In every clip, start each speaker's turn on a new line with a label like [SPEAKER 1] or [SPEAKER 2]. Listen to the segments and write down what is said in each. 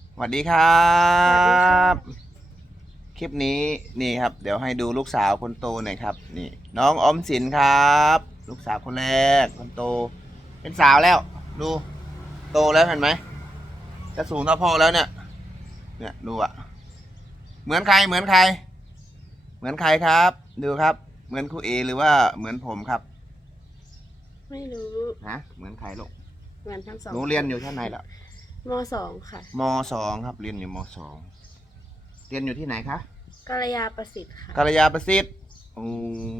[SPEAKER 1] สวัสดีครับ
[SPEAKER 2] สวัสดีค่ะ
[SPEAKER 1] คลิปนี้นี่ครับ เดี๋ยวให้ดูลูกสาวคนโตหน่อยครับ นี่ น้องออมสินครับ ลูกสาวคนแรกคนโต เป็นสาวแล้ว ดู โตแล้วเห็นไหมจะสูงเท่าพ่อแล้วเนี่ย เนี่ยดูอะเหมือนใครเหมือนใคร เหมือนใครครับ ดูครับ เหมือนครูเอหรือว่าเหมือนผมครับ
[SPEAKER 2] ไม่รู้
[SPEAKER 1] ฮะเหมือนใครลูก
[SPEAKER 2] เหมือนทั้งสอง
[SPEAKER 1] หนูเรียนอยู่ชั้นไหนล่ะ
[SPEAKER 2] ม.2 ค่ะ
[SPEAKER 1] ม.2ครับเรียนอยู่ม.2เรียนอยู่ที่ไหนคะ
[SPEAKER 2] กัลยาประสิทธิ์ค่ะ
[SPEAKER 1] กัลยาประสิทธิ์โอ้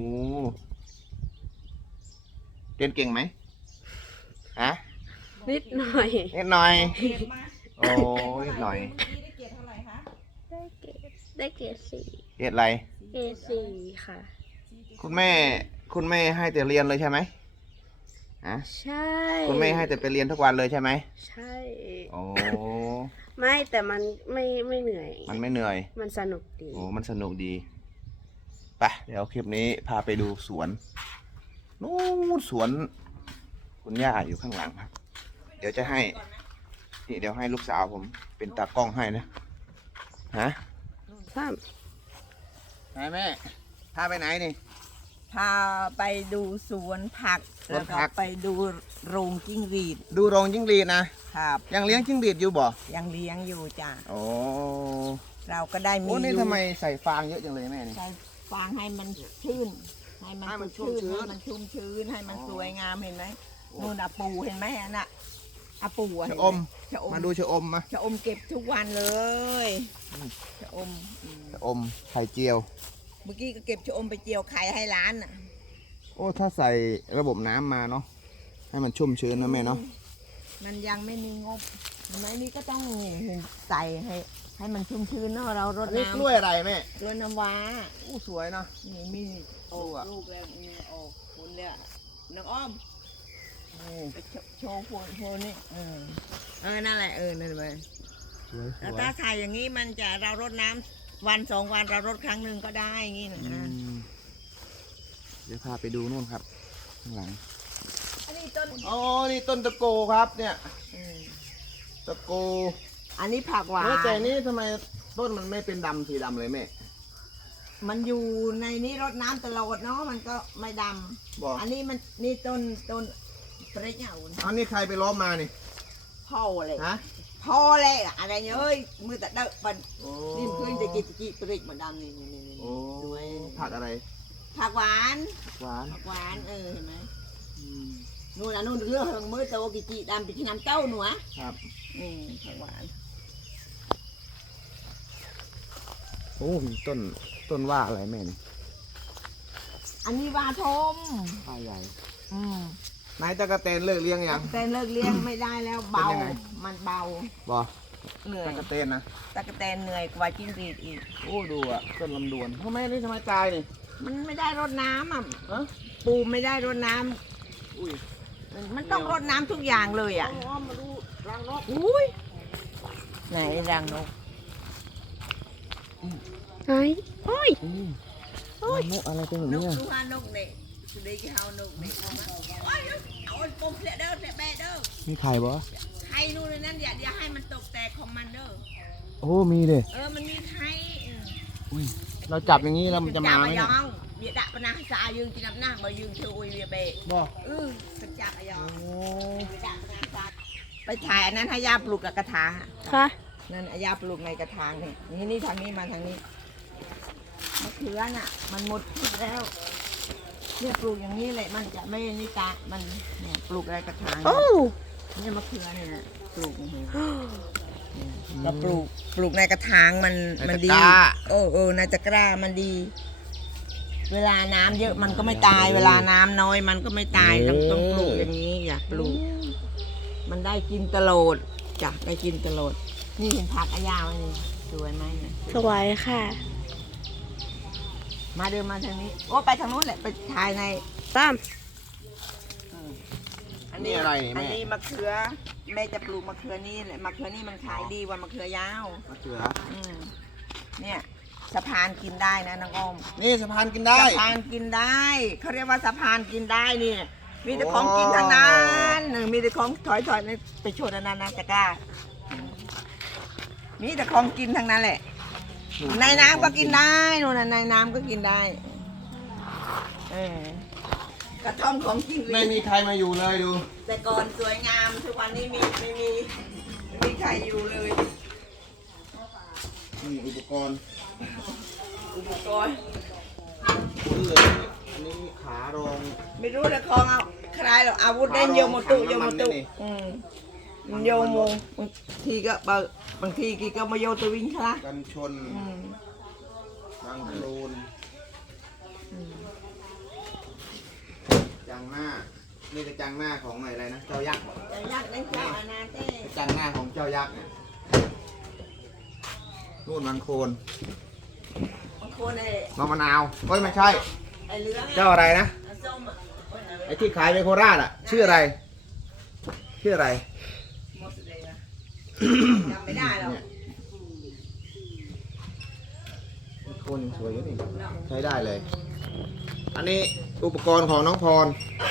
[SPEAKER 1] เรียนเก่งไหมฮะ
[SPEAKER 2] นิดหน่อย
[SPEAKER 1] นิดหน่อย
[SPEAKER 3] เก็บมา
[SPEAKER 1] โอ้นิดหน่อย
[SPEAKER 3] เมื่อกี้ได้เกียรติเท่าไหร่คะ
[SPEAKER 2] ได้เกรด
[SPEAKER 1] เรียนอะไร
[SPEAKER 2] 4 เกรด 4 ค่ะ
[SPEAKER 1] คุณแม่ให้แต่เรียนเลยใช่ไหมฮะ
[SPEAKER 2] ใช่
[SPEAKER 1] คุณแม่ให้แต่ไปเรียนทุกวันเลยใช่ไหม
[SPEAKER 2] ใช่
[SPEAKER 1] โอ้
[SPEAKER 2] ไม่แต่มันไม่เหนื่อย
[SPEAKER 1] มันไม่เหนื่อย
[SPEAKER 2] มันสนุกดี
[SPEAKER 1] โอ้มันสนุกดีไปเดี๋ยวคลิปนี้พาไปดูสวนนู้นสวนคุณย่าอยู่ข้างหลังครับ เดี๋ยวจะให้นี่เดี๋ยวให้ลูกสาวผมเป็นตากล้องให้นะฮะ
[SPEAKER 2] ซ้
[SPEAKER 1] ไปแม่พาไปไหนนี่
[SPEAKER 3] พาไปดูสวนผัก
[SPEAKER 1] สวน
[SPEAKER 3] แล้ว
[SPEAKER 1] ผั
[SPEAKER 3] ก็
[SPEAKER 1] ก
[SPEAKER 3] ไปดูโรงจิ้งหรีด
[SPEAKER 1] ดูโรงจิ้งหรีดนะครับ ยังเลี้ยงจิ้งหรีดอยู่บ่
[SPEAKER 3] ยังเลี้ยงอยู่จ้ะ
[SPEAKER 1] โอ้
[SPEAKER 3] เราก็ได้มี
[SPEAKER 1] โอ้นี่
[SPEAKER 3] อยู่
[SPEAKER 1] ทำไมใส่ฟางเยอะจังเลยแม่นี่
[SPEAKER 3] ใส่ฟางให้มันชื้น ให้มัน
[SPEAKER 1] ให้มัน
[SPEAKER 3] ชื้น
[SPEAKER 1] ชุ่มชื้น
[SPEAKER 3] ให้มันชุ่มชื้นให้มัน
[SPEAKER 1] อ๋อ
[SPEAKER 3] สวยงามเห็นไหม
[SPEAKER 1] โอ้
[SPEAKER 3] นู่นอะปูเห็นไหมอันน่ะอะปูอะ
[SPEAKER 1] ชะ
[SPEAKER 3] เห็น
[SPEAKER 1] อ
[SPEAKER 3] ไห
[SPEAKER 1] ม
[SPEAKER 3] ชะอม
[SPEAKER 1] มาดูชะอมมา
[SPEAKER 3] ชะอมเก็บทุกวันเลยชะอม
[SPEAKER 1] ชะอมไข่เจียว
[SPEAKER 3] เมื่อกี้ก็เก็บชะอมไปเจียวไข่ให้ร้านน่ะ
[SPEAKER 1] โอ้ถ้าใส่ระบบน้ำมาเนาะให้มันชุ่มชื้นนะแม่เนาะ
[SPEAKER 3] มันยังไม่มีงบเห็นไหมนี่ก็ต้องใส่ให้มันชุ่มชื้นเนาะเรารด
[SPEAKER 1] อันนี้
[SPEAKER 3] น้ำ
[SPEAKER 1] กล้วยอะไรแม่
[SPEAKER 3] กล้วยน้ำว้า
[SPEAKER 1] อู้สวยเนาะ
[SPEAKER 3] นี่มีออก
[SPEAKER 1] ดูอะ
[SPEAKER 3] ลูกแล้วมีออกผลแล้วน้องอ้อม
[SPEAKER 1] นี่
[SPEAKER 3] ไปโชว์ผลนี่นั่นแหละนั่นเลย
[SPEAKER 1] สวยส
[SPEAKER 3] แล้ว
[SPEAKER 1] วย
[SPEAKER 3] ถ้าถ่ายอย่างนี้มันจะเรารดน้ำวัน2 วันเรารดครั้งหนึ่งก็ได้อย่างนี้นะ
[SPEAKER 1] อืมเดี๋ยวพาไปดูนู่นครับ ข้างหลัง
[SPEAKER 3] อันนี้ต้น
[SPEAKER 1] อ๋อ นี่ต้นตะโกครับเนี่ย
[SPEAKER 3] อืม
[SPEAKER 1] ตะโก
[SPEAKER 3] อันนี้ผักหวาน
[SPEAKER 1] เฮ้ยแต่นี่ทำไมต้นมันไม่เป็นดำสีดำเลยแม่
[SPEAKER 3] มันอยู่ในนี้รดน้ำตลอดเนาะมันก็ไม่ด
[SPEAKER 1] บอก
[SPEAKER 3] ำอันนี้มันนี่ต้นเปรี้ยว
[SPEAKER 1] อันนี้ใครไปล้อมมานี่
[SPEAKER 3] พ่อเลย
[SPEAKER 1] ฮะ
[SPEAKER 3] พ่อเลยอะไรเอ้ยมือแต่เด็กปัน
[SPEAKER 1] โอ้
[SPEAKER 3] นี่มันขึ้นจะกิเปรี้ยวเหมือนดำนี่
[SPEAKER 1] โอ้
[SPEAKER 3] สวย
[SPEAKER 1] ผักอะไร
[SPEAKER 3] ผักหวาน
[SPEAKER 1] หวาน
[SPEAKER 3] ผักหวานเห็นไหม
[SPEAKER 1] อืม
[SPEAKER 3] นู่นน่ะนู่นเรื่องมือโตกิจิดำไปที่น้ำเต้าหนูอ่ะ
[SPEAKER 1] ครับ
[SPEAKER 3] ผักหวาน
[SPEAKER 1] โอ้มีต้นว่าอะไรแม่นี่
[SPEAKER 3] อันนี้วาทม
[SPEAKER 1] ป้าใหญ่
[SPEAKER 3] อืม
[SPEAKER 1] นายตะกะเตนเลิกเลี้ยงยัง
[SPEAKER 3] แต่เลิกเลี้ยงไม่ได้แล้วเบา
[SPEAKER 1] เป็นยังไง
[SPEAKER 3] มันเบา
[SPEAKER 1] บอ
[SPEAKER 3] เหนื่อย
[SPEAKER 1] ตะกะเตนนะ
[SPEAKER 3] ตะกะแตนเหนื่อยกว่าจิ้งหรีดอีก
[SPEAKER 1] โอ้ดูอ่ะต้นลำดวนทำไมนี่ทำไมตายนี่
[SPEAKER 3] มันไม่ได้รดน้ำอ่ะ
[SPEAKER 1] ฮะ
[SPEAKER 3] ปูไม่ได้รดน้ำ
[SPEAKER 1] อุ้ย
[SPEAKER 3] มันต้องรดน้ำทุกอย่างเลยอ่ะ
[SPEAKER 1] อ๋อมาดูรังนก
[SPEAKER 3] อุ้ยไหนรังนก
[SPEAKER 2] ำไหนโอ้ย
[SPEAKER 1] รังนกอะไรเป็นแบบ
[SPEAKER 3] น
[SPEAKER 1] นี้
[SPEAKER 3] ก
[SPEAKER 1] อ่ะ
[SPEAKER 3] ดูว่านกเนี่ยสุดที่เขานกเนี่ยเอามาโอ้ยเอาปมเสียเด้อเสียแม่เด้อ
[SPEAKER 1] มีไข่บ่
[SPEAKER 3] ไข่นู่นนั่นอย่าให้มันตกแตกของมันเด้อ
[SPEAKER 1] โอ้มีเลย
[SPEAKER 3] มันมีไข่
[SPEAKER 1] อุ้ยเราจับอย่างนี้แล้วมันจะมาไหม
[SPEAKER 3] ย
[SPEAKER 1] เนี่ย
[SPEAKER 3] องเบียดะปนาสายืนกินน้ำหน้ามายืนเชออุยเบียเบะ
[SPEAKER 1] บ่
[SPEAKER 3] กระจับอยอ
[SPEAKER 1] โอ้
[SPEAKER 3] งเบียดะปนาสาไปถ่ายอันนั้นให้ยาปลูกกับกระถาง
[SPEAKER 2] ค่ะ
[SPEAKER 3] นั่นอายาปลูกในกระถางนี่ทางนี้มาทางนี้มะเขือน่ะ มันหมดพิษแล้วเนี่ยปลูกอย่างนี้เลยมันจะไม่นิกะมันเนี่ยปลูกในกระถาง
[SPEAKER 2] โอ้
[SPEAKER 3] เนี่ยมะเขือเนี่ยนะปลูกนี่เราปลูกในกระถางมันดีในตะกร้ามันดี เวลาน้ำเยอะมันก็ไม่ตาย เวลาน้ำน้อยมันก็ไม่ตายต้องปลูกอย่างนี้อยากปลูก มันได้กินตลอดจ้ะได้กินตลอดนี่เห็นผักอายาไหมนี่สวยไหมเนี่ย
[SPEAKER 2] สวยค่ะ
[SPEAKER 3] มาเดินมาทางนี้โอ้ไปทางนู้นแหละไปถ่ายใน
[SPEAKER 2] ซ้
[SPEAKER 1] นี่อะไรนี่
[SPEAKER 3] อัน
[SPEAKER 1] แม่
[SPEAKER 3] นี้มะเขือแม่จะปลูกมะเขือนี่แหละมะเขือนี่มันขายดีกว่ามะเขือยาว
[SPEAKER 1] มะเขือ
[SPEAKER 3] เนี่ยสะพานกินได้นะน้องอ้อม
[SPEAKER 1] นี่สะพานกินได้
[SPEAKER 3] สะพานกินได้เขาเรียกว่าสะพานกินได้เนี่ยมีแต่ของกินทั้งนั้นมีแต่ของถอยไปโชดอันนั้นนะตะกร้ามีแต่ของกินทั้งนั้นแหละ ในน้ำก็กินได้นู่นน่ะในน้ำก็กินได้กระท่อมของจริง
[SPEAKER 1] ไม่มีใครมาอยู่เลยดู
[SPEAKER 3] แต่ก่อนสวยงามทุกวันนี้ไม่มีใครอยู่เลย
[SPEAKER 1] นี่อุปกรณ์
[SPEAKER 3] อุปกรณ์
[SPEAKER 1] คุณเลยอันนี้ขารอง
[SPEAKER 3] ไม่รู้เลยของเอาใครหรอกอาวุธเล่นโยมตุโยมตุโยมบางทีก็บางทีก็มาโยตัววิ่งคละ
[SPEAKER 1] กันชนบางโคลนจังหน้า นี่จะจังหน้าของอะไรนะ เจ้ายักษ์เหรอ
[SPEAKER 3] จะยักษ์เล่นข้าวนาเต้
[SPEAKER 1] จังหน้าของเจ้ายักษ์เนี่ยนู่นบางโคลน
[SPEAKER 3] บางคน
[SPEAKER 1] มะนาวเฮ้ยไม่ใช่
[SPEAKER 3] ไอ้เหลือง
[SPEAKER 1] เจ้าอะไรนะ
[SPEAKER 3] ส้ม
[SPEAKER 1] ไอ้ที่ขายไปโคราชอ่ะ ชื่ออะไร ชื่ออะไร
[SPEAKER 3] หมดเลยนะจำไม่ได้หรอก
[SPEAKER 1] เนี่ยโคนยังสวยอยู่นี่ใช้ได้เลย อันนี้อุปกรณ์ของน้องพร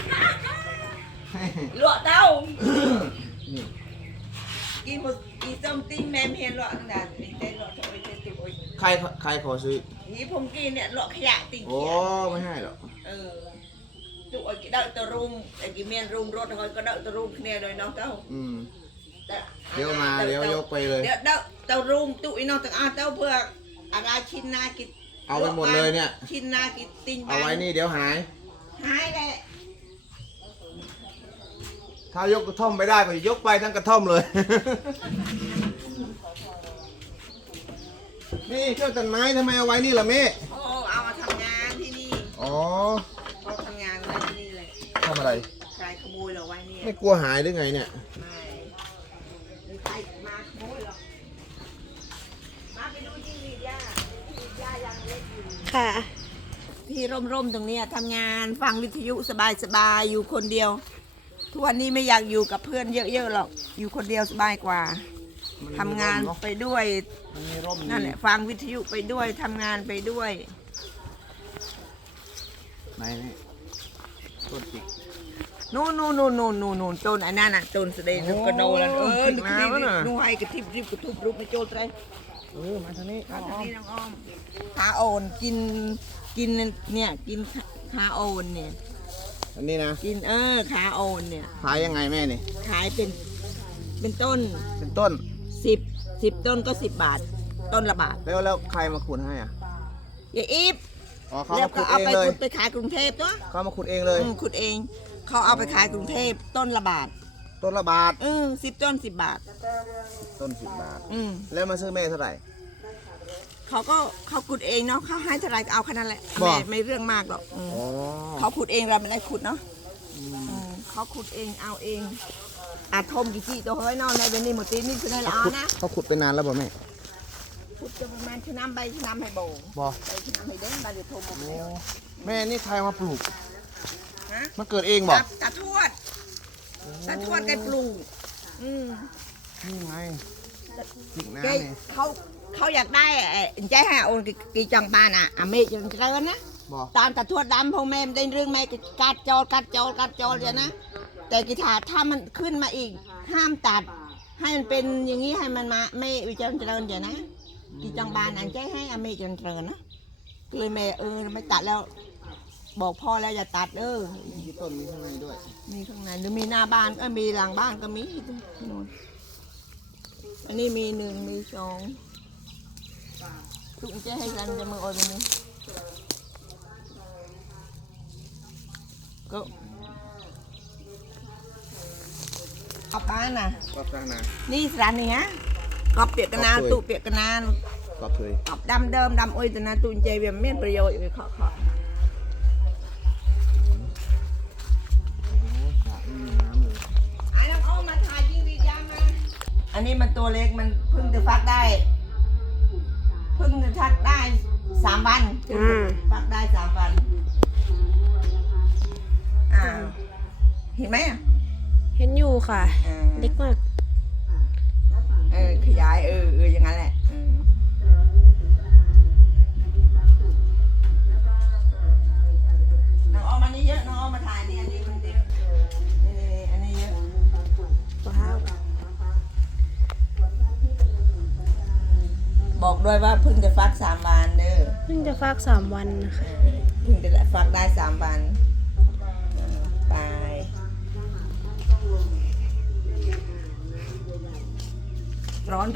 [SPEAKER 3] ลวกเต้า
[SPEAKER 1] นี่
[SPEAKER 3] กินหมดกินส้มติ้งแมมเห็นลวกขนาดนี้ได้ลวกทำไมได้ติดโอ้ย
[SPEAKER 1] ใครขอซื้อ
[SPEAKER 3] นี่ผมกินเนี่ยลวกขยะติ่ง
[SPEAKER 1] โอ้
[SPEAKER 3] เขีย
[SPEAKER 1] ไม่ให้หรอก
[SPEAKER 3] tụi ơi cái đậu tàu rum cái miền rum rốt thôi có đậu tàu rum kia rồi nó đâu
[SPEAKER 1] เดี๋ยวมาเดี๋ยวยกไปเลย
[SPEAKER 3] đậu tàu rum tụi nó tao tao vừa ra chín na cái
[SPEAKER 1] เอาไปหมดเลยเนี่ย
[SPEAKER 3] chín na cái tinh
[SPEAKER 1] เอาไว้นี่เดี๋ยวหาย
[SPEAKER 3] hai đây
[SPEAKER 1] ถ้ายกกระท่อมไปได้ก็ยกไปทั้งกระท่อมเลย นี่เครื่องตัดไม้ทำไมเอาไว้นี่ล่ะแม่
[SPEAKER 3] ô ao mà thằng ngàn thì đi
[SPEAKER 1] อ๋อ
[SPEAKER 3] ô thằng ngàn này đi này
[SPEAKER 1] ทำอะไร
[SPEAKER 3] ใครขโมยเหรอไว้เนี่ย
[SPEAKER 1] ไม่กลัวหายหรือไงเนี่ย
[SPEAKER 3] ไม่ใครมาขโมยหรอกมาไปดูยิ่งดีย่ายังเล็กอยู่
[SPEAKER 2] ค่ะ
[SPEAKER 3] ที่ร่มๆตรงเนี้ยทำงานฟังวิทยุสบายๆอยู่คนเดียวทุกวันนี้ไม่อยากอยู่กับเพื่อนเยอะๆหรอกอยู่คนเดียวสบายกว่าทำงานไปด้วย
[SPEAKER 1] มันมีร่ม
[SPEAKER 3] นั่นแหละฟังวิทยุไปด้วยทำงานไปด้วย
[SPEAKER 1] ไหนนี่ต้นจิก
[SPEAKER 3] นู่นต้นไอ้นั่นน่ะต้นเสด็จกระโดดแล้ว
[SPEAKER 1] โอ้
[SPEAKER 3] นึก
[SPEAKER 1] น้ำน่ะ
[SPEAKER 3] นู่นให้กระทิบริบกระทุบรูปไปโจลไร
[SPEAKER 1] มาทางนี้
[SPEAKER 3] ทางนี้น้องอ้อมขาโอนกินเนี่ยกินขาโอนเนี่ย
[SPEAKER 1] อันนี้นะ
[SPEAKER 3] กินขาโอนเนี่ย
[SPEAKER 1] ขายยังไงแม่นี่
[SPEAKER 3] ขายเป็นต้น
[SPEAKER 1] เป็นต้น
[SPEAKER 3] 10ต้นก็10 บาท ต้นละบาท
[SPEAKER 1] แล้วใครมาขุดให้อ่ะ
[SPEAKER 3] อย่าอีฟ
[SPEAKER 1] อ๋อเขา
[SPEAKER 3] แล้ว
[SPEAKER 1] มา
[SPEAKER 3] ก็
[SPEAKER 1] ขุด
[SPEAKER 3] เอา
[SPEAKER 1] เอง
[SPEAKER 3] ไป
[SPEAKER 1] เลย
[SPEAKER 3] ขุดไปขายกรุงเทพตัว
[SPEAKER 1] เขามาขุดเองเลย
[SPEAKER 3] ขุดเอง เขาเอาไปขายกรุงเทพต้นละบาท
[SPEAKER 1] ต้นละบาท
[SPEAKER 3] 10 ต้น 10 บาท
[SPEAKER 1] ต้น10 บาท
[SPEAKER 3] อืม
[SPEAKER 1] แล้วมาซื้อแม่เท่าไหร่
[SPEAKER 3] เขาขุดเองเนาะเขาให้เท่าไหรก็เอาแค่นั้นแหละ
[SPEAKER 1] บอก
[SPEAKER 3] ไม่เรื่องมากหรอก
[SPEAKER 1] อ๋อ
[SPEAKER 3] เขาขุดเองเราไม่ได้ขุดเนาะเขาขุดเองเอาเองอาทมกี่จีตัวเฮ้ยนอนในเบนนี่หมดตีนี่คือในละนะ
[SPEAKER 1] เขาขุดไปนานแล้วบ่แม่
[SPEAKER 3] ขุดจะประมาณชั่วน้ำใบชั่วน้ำให้โบ
[SPEAKER 1] บ่
[SPEAKER 3] ใบชั่วน้ำให้เด้งใบเดี๋ยวโทรหมดเลย
[SPEAKER 1] แม่นี่ใครมาปลูก
[SPEAKER 3] ฮะ
[SPEAKER 1] มาเกิดเองบ่
[SPEAKER 3] ตาทวดแกปลูก
[SPEAKER 1] นี่ไงจิก
[SPEAKER 3] แก
[SPEAKER 1] น้ำนี่
[SPEAKER 3] เขาอยากได้ใจให้โอนกี่จังบานเมฆจังเจริญนะ
[SPEAKER 1] บ่
[SPEAKER 3] ตามตาทวดดำพ่อแม่ได้เรื่องแม่กัดจอลอย่างนะแต่กีตาร์ถ้ามันขึ้นมาอีกห้ามตัด ให้มันเป็นอย่างนี้ให้มันมาไม่วิจารณ์เจริญอย่างนะกีจังบานอันใจให้อเมริกันเจริญนะก็เลยแม่ไม่ตัดแล้ว บอกพ่อแล้วอย่าตัด
[SPEAKER 1] มีต้นมีข้างในด้วย
[SPEAKER 3] มีข้างในหรือมีหน้าบ้านก็มีหลังบ้านก็มีนู่นอันนี้มี1มี2ทุกใจให้กันจะมือโอนไปนี้ก็เอาป้าน่ะ
[SPEAKER 1] ก็สร้างนา
[SPEAKER 3] นี่สารนี่ฮะกอบเปียกกระนานตุเปียกกระนาน
[SPEAKER 1] ก็เคย
[SPEAKER 3] กอบดำเดิมดำอ้อยแต่นาตุนใจเวียมเมียนประโยชน์อยู่ขอ
[SPEAKER 1] สระไม่มีน้ำเลย
[SPEAKER 3] ไอ้น้องอ้อมมาถ่ายยิงรีดยามาอันนี้มันตัวเล็กมันเพิ่งจะฟักได้3 วันฟักได้3 วันเห็นไหม
[SPEAKER 2] เห็นอยู่ค่ะ เล็กมาก
[SPEAKER 3] ขยายอย่างนั้นแหละน้องอ้อมอันนี้เยอะน้องอ้อมมาถ่ายนี่อันนี้มันเยอะนี่อันนี้เยอะ
[SPEAKER 2] ว้าว
[SPEAKER 3] บอกด้วยว่าเพิ่งจะฟัก3 วันเด้อ
[SPEAKER 2] เพิ่งจะฟัก3 วันนะคะ
[SPEAKER 3] เพิ่งจะฟักได้3 วันไปร้อน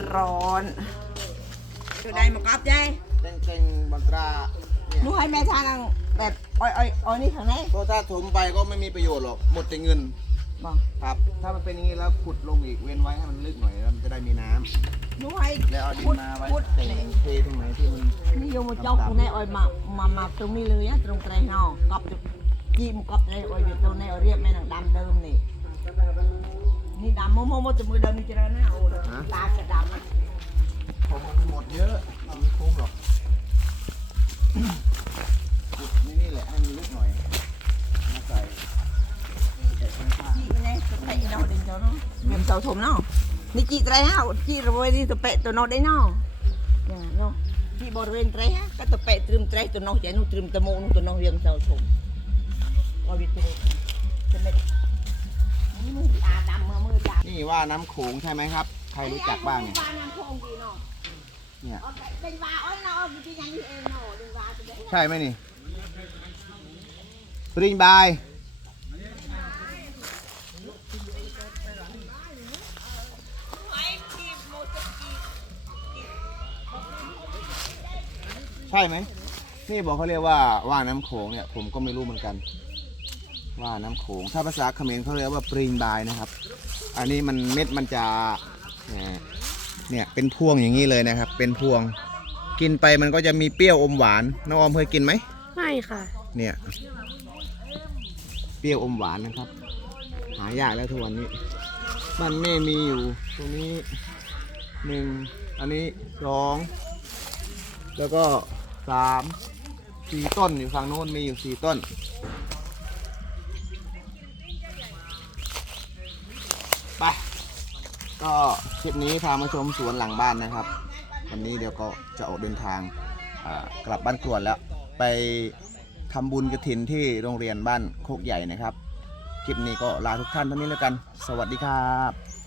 [SPEAKER 3] ดูได้มากรอบใจ
[SPEAKER 1] เก่งๆบังตราเนี่ย
[SPEAKER 3] หนูให้แม่ทานแบบอ้อยนี่ข้างใน
[SPEAKER 1] เพราะถ้าถมไปก็ไม่มีประโยชน์หรอกหมดแต่เงิน
[SPEAKER 3] บอก
[SPEAKER 1] ครับ ถ้ามันเป็นอย่างนี้แล้วขุดลงอีกเว้นไว้ให้มันลึกหน่อยแล้วมันจะได้มีน้ำ
[SPEAKER 3] หนูให้
[SPEAKER 1] แล้วเอาดินมาไว้
[SPEAKER 3] พุด
[SPEAKER 1] เทตรงไหนที่มัน
[SPEAKER 3] นี่โยมจอกข้างในอ้อยมาตรงนี้เลยอะตรงไตรเฮากอบจีมกอบไตรอ้อยอยู่ตรงในอ้อยเรียบแม่นางดำเดิมนี่นี่ดำโมจะมือเดิมนี่จะนะโอ้ตากระดำนะ
[SPEAKER 1] ผมหมดเยอะไม่คุ้มหรอกขุดนี่แหละให้มันลึกหน่อยมาใส่
[SPEAKER 3] จีไปเลยตะเปะเนาะเดินเจ้าเนาะเมียมเสาถมเนาะนี่จีไตรเฮาจีระเวยนี่ตะเปะตัวเนาะได้เนาะอย่างเนาะจีบริเวณไตรฮะก็ตะเปะตรึมไตรตัวเนาะใจนู่ตรึมตะโมนู่ตัวเนาะเรียมเสาถมอ้อยวิตรจะไม่มือตาดำมือดำ
[SPEAKER 1] นี่ว่าน้ำโขงใช่ไหมครับ ใครรู้จักบ้างเนี่ย
[SPEAKER 3] ว่าน้ำโขงดีเนาะ
[SPEAKER 1] เนี่ย
[SPEAKER 3] เป็นว่าอ้อยเนาะจริงๆนี่เองเนาะเป็นว่าตัวเด็ก
[SPEAKER 1] ใช่ไหมนี่ปริงบาย ใช่ไหมนี่บอกเขาเรียกว่าว่าน้ำโขงเนี่ยผมก็ไม่รู้เหมือนกัน ว่าน้ำโขงถ้าภาษาเขมรเขาเรียกว่าปริงบายนะครับ อันนี้มันเม็ดมันจะเนี่ยเป็นพวงอย่างนี้เลยนะครับ เป็นพวงกินไปมันก็จะมีเปรี้ยวอมหวานน้องออมเคยกินไหม
[SPEAKER 2] ไม่ค่ะ
[SPEAKER 1] เนี่ยเปรี้ยวอมหวานนะครับ หายากแล้วทุกวันนี้บ้านแม่มีอยู่ตรงนี้1อันนี้2แล้วก็3 4ต้นอยู่ฝั่งโน้นมีอยู่4ต้นไปก็คลิปนี้พามาชมสวนหลังบ้านนะครับวันนี้เดี๋ยวก็จะออกเดินทางกลับบ้านกรวดแล้วไปทำบุญกฐินที่โรงเรียนบ้านโคกใหญ่นะครับ คลิปนี้ก็ลาทุกท่านเท่านี้แล้วกัน สวัสดีครับ